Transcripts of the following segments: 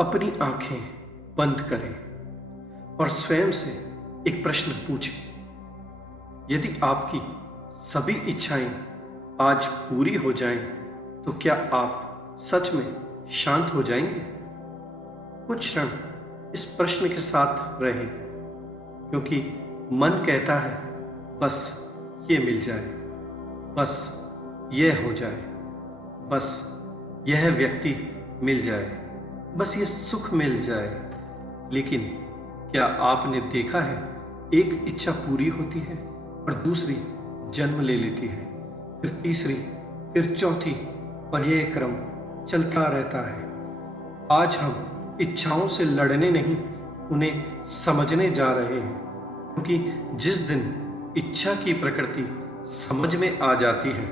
अपनी आंखें बंद करें और स्वयं से एक प्रश्न पूछें। यदि आपकी सभी इच्छाएं आज पूरी हो जाएं, तो क्या आप सच में शांत हो जाएंगे? कुछ क्षण इस प्रश्न के साथ रहें, क्योंकि मन कहता है बस ये मिल जाए, बस यह हो जाए, बस यह व्यक्ति मिल जाए, बस ये सुख मिल जाए। लेकिन क्या आपने देखा है, एक इच्छा पूरी होती है और दूसरी जन्म ले लेती है, फिर तीसरी, फिर चौथी, और यह क्रम चलता रहता है। आज हम इच्छाओं से लड़ने नहीं, उन्हें समझने जा रहे हैं, क्योंकि जिस दिन इच्छा की प्रकृति समझ में आ जाती है,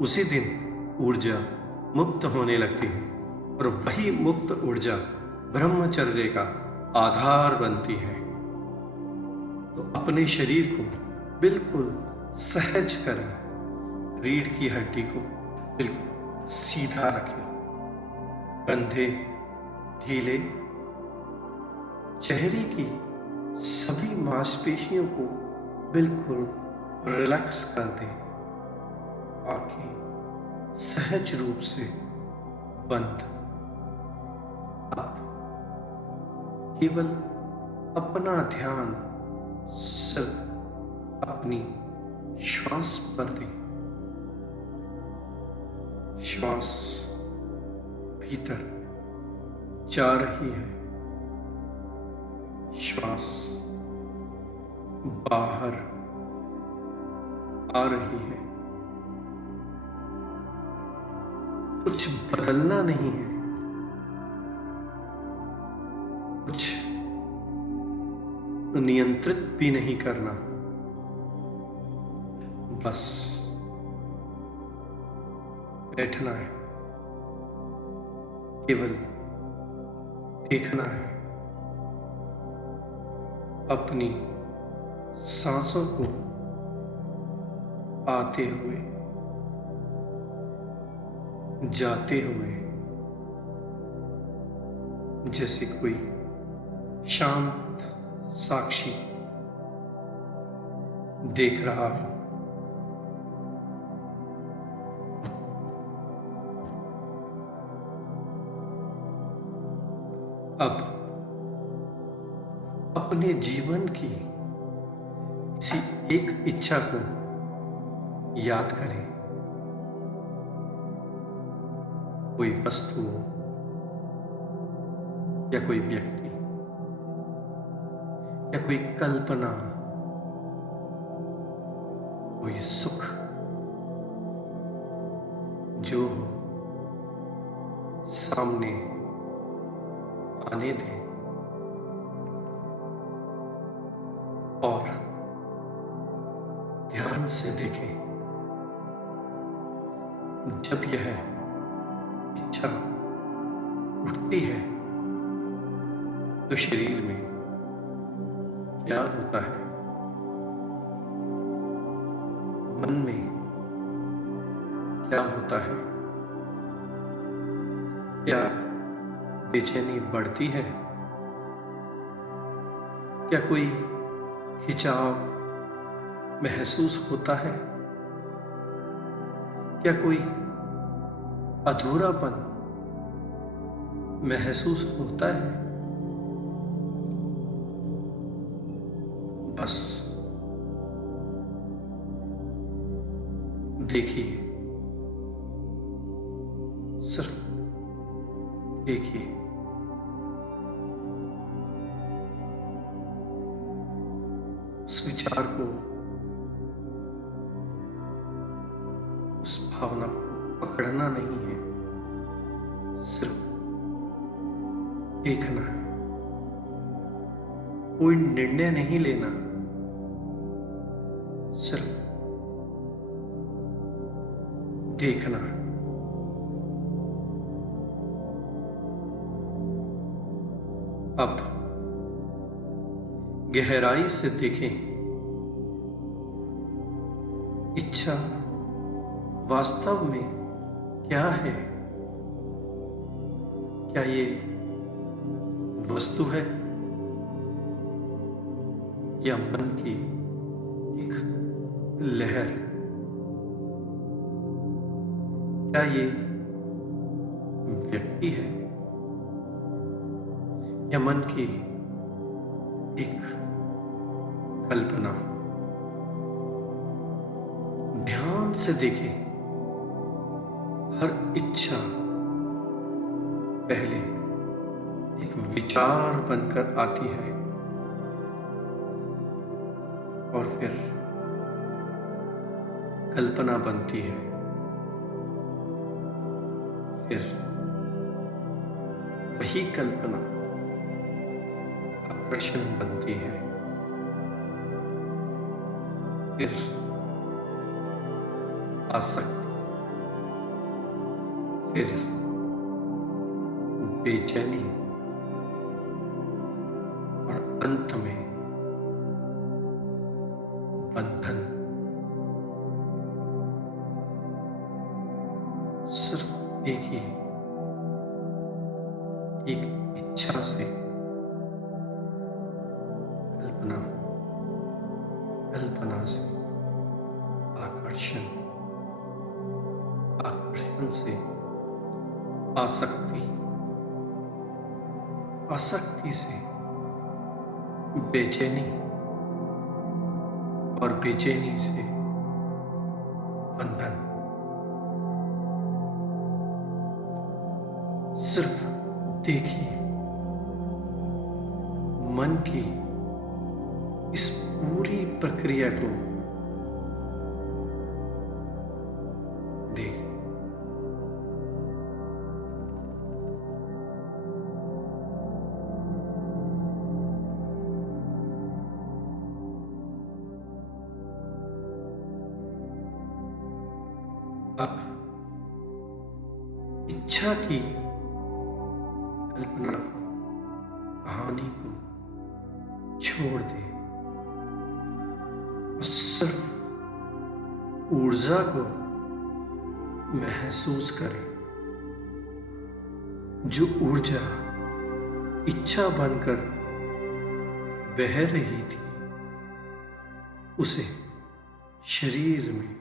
उसी दिन ऊर्जा मुक्त होने लगती है, और वही मुक्त ऊर्जा ब्रह्मचर्य का आधार बनती है। तो अपने शरीर को बिल्कुल सहज करें, रीढ़ की हड्डी को बिल्कुल सीधा रखें, कंधे ढीले, चेहरे की सभी मांसपेशियों को बिल्कुल रिलैक्स कर दें, आंखें सहज रूप से बंद। अब केवल अपना ध्यान सिर्फ अपनी श्वास पर दें। श्वास भीतर जा रही है, श्वास बाहर आ रही है। कुछ बदलना नहीं है, कुछ नियंत्रित भी नहीं करना, बस बैठना है, केवल देखना है, अपनी सांसों को आते हुए, जाते हुए, जैसे कोई शांत साक्षी देख रहा हो। अब अपने जीवन की किसी एक इच्छा को याद करें, कोई वस्तु या कोई व्यक्ति या कोई कल्पना, कोई सुख, जो हो सामने आने दें और ध्यान से देखें। जब यह इच्छा उठती है तो शरीर में क्या होता है, मन में क्या होता है? क्या बेचैनी बढ़ती है? क्या कोई खिंचाव महसूस होता है? क्या कोई अधूरापन महसूस होता है? बस देखिए, सिर्फ देखिए। उस विचार को, उस भावना को पकड़ना नहीं है, सिर्फ देखना है। कोई निर्णय नहीं लेना, सिर्फ देखना है। अब गहराई से देखें, इच्छा वास्तव में क्या है? क्या ये वस्तु है या मन की एक लहर? क्या ये व्यक्ति है या मन की एक कल्पना? ध्यान से देखें, हर इच्छा पहले एक विचार बनकर आती है और फिर कल्पना बनती है, फिर वही कल्पना आकर्षण बनती है, फिर आसक्ति, फिर बेचैनी और अंत में बंधन। सिर्फ देखिए, एक इच्छा से कल्पना, कल्पना से आकर्षण, आकर्षण से आसक्ति, आसक्ति से बेचैनी और बेचैनी से बंधन। सिर्फ देखिए, मन की इस पूरी प्रक्रिया को देखिए। अब इच्छा की कल्पना को, कहानी को छोड़ दें और सिर्फ ऊर्जा को महसूस करें। जो ऊर्जा इच्छा बनकर बह रही थी, उसे शरीर में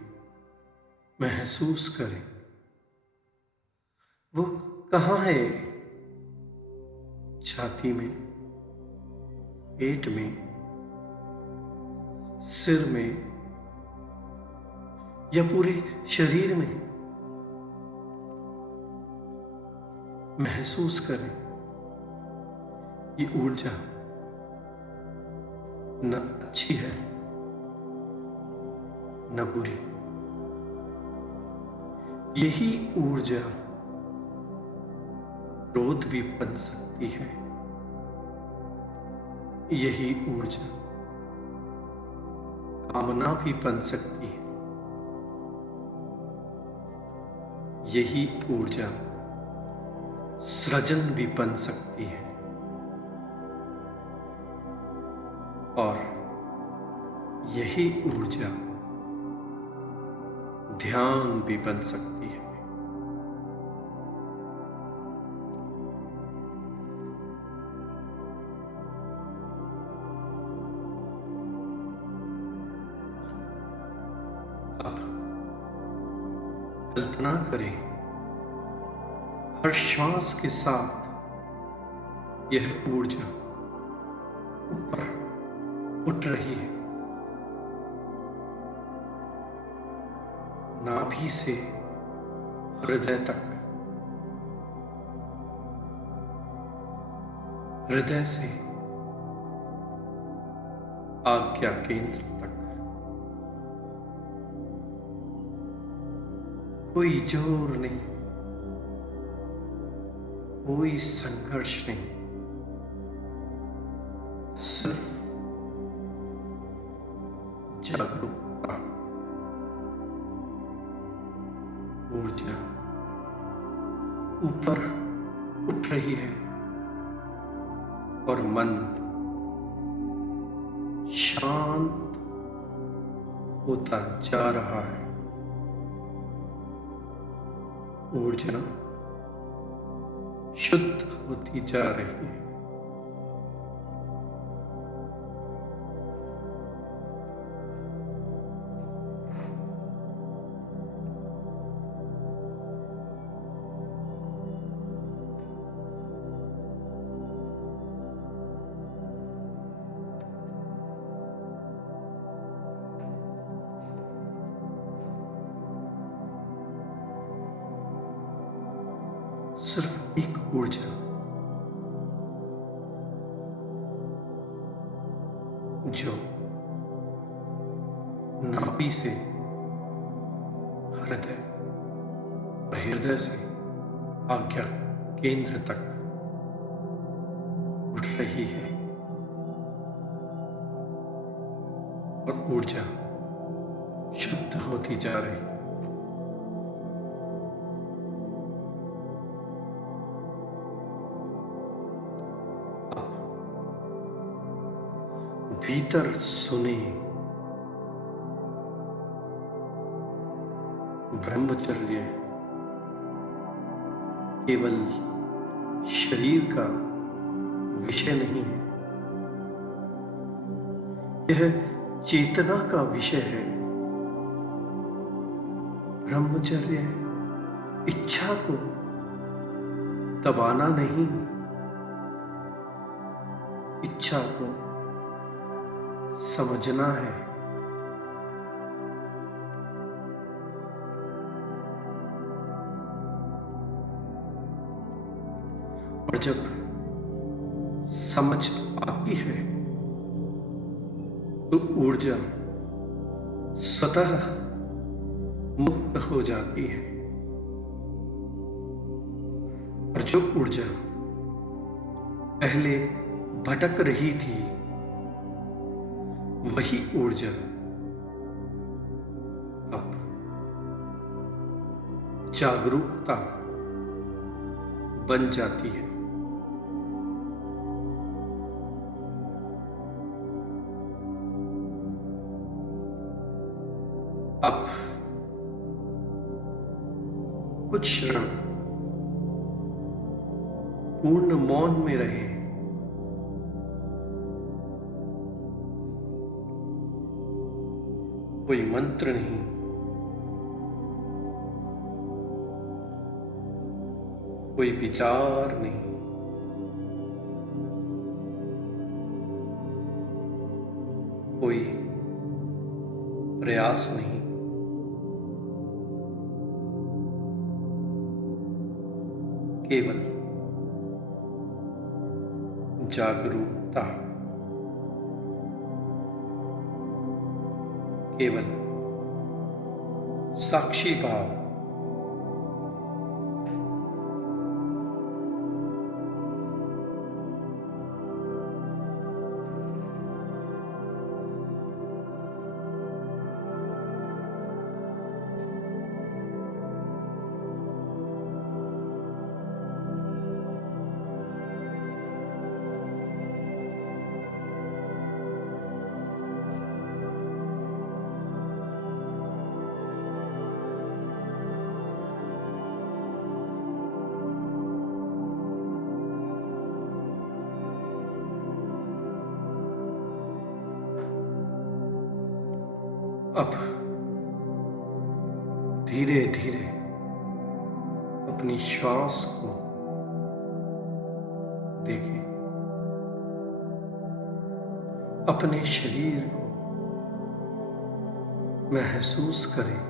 महसूस करें। वो कहाँ है? छाती में, पेट में, सिर में या पूरे शरीर में? महसूस करें। ये ऊर्जा न अच्छी है न बुरी। यही ऊर्जा क्रोध भी बन सकती है। यही ऊर्जा कामना भी बन सकती है। यही ऊर्जा सृजन भी बन सकती है और यही ऊर्जा ध्यान भी बन सकती है। अब कल्पना करें, हर श्वास के साथ यह ऊर्जा ऊपर उठ रही है, नाभि से हृदय तक, हृदय से आज्ञा केंद्र तक। कोई जोर नहीं, कोई संघर्ष नहीं, सिर्फ जागरूकता। ऊर्जा ऊपर उठ रही है और मन शांत होता जा रहा है। ऊर्जा शुद्ध होती जा रही है। सिर्फ एक ऊर्जा जो नाभि से हृदय और हृदय से आज्ञा केंद्र तक उठ रही है और ऊर्जा शुद्ध होती जा रही है। भीतर सुने ब्रह्मचर्य केवल शरीर का विषय नहीं है, यह चेतना का विषय है। ब्रह्मचर्य इच्छा को दबाना नहीं, इच्छा को समझना है। और जब समझ आती है तो ऊर्जा स्वतः मुक्त हो जाती है और जो ऊर्जा पहले भटक रही थी वही ऊर्जा अब जागरूकता बन जाती है। अब कुछ क्षण पूर्ण मौन में रहे। कोई मंत्र नहीं, कोई विचार नहीं, कोई प्रयास नहीं, केवल जागरूकता, केवल साक्षी भाव। अब धीरे धीरे अपनी श्वास को देखें, अपने शरीर को महसूस करें,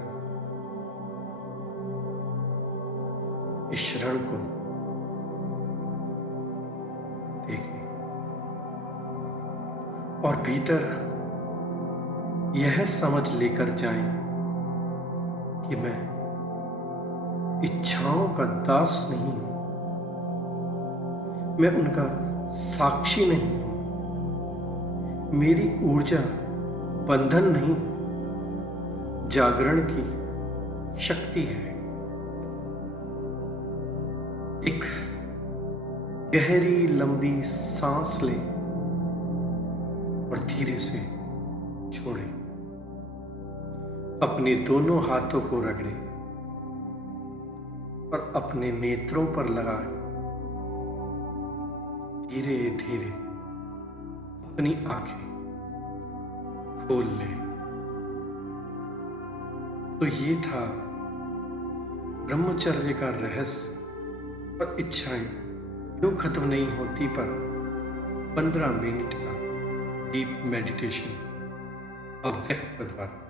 इस क्षण को देखें और भीतर यह समझ लेकर जाएं कि मैं इच्छाओं का दास नहीं हूं, मैं उनका साक्षी नहीं हूं, मेरी ऊर्जा बंधन नहीं, जागरण की शक्ति है। एक गहरी लंबी सांस लें और धीरे से छोड़ें। अपने दोनों हाथों को रगड़ें और अपने नेत्रों पर लगाएं। धीरे धीरे अपनी आंखें खोल लें। तो ये था ब्रह्मचर्य का रहस्य और इच्छाएं क्यों खत्म नहीं होती पर 15 मिनट का डीप मेडिटेशन अव्यक्त द्वारा।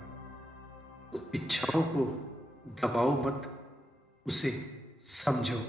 तो इच्छाओं को दबाओ मत, उसे समझो।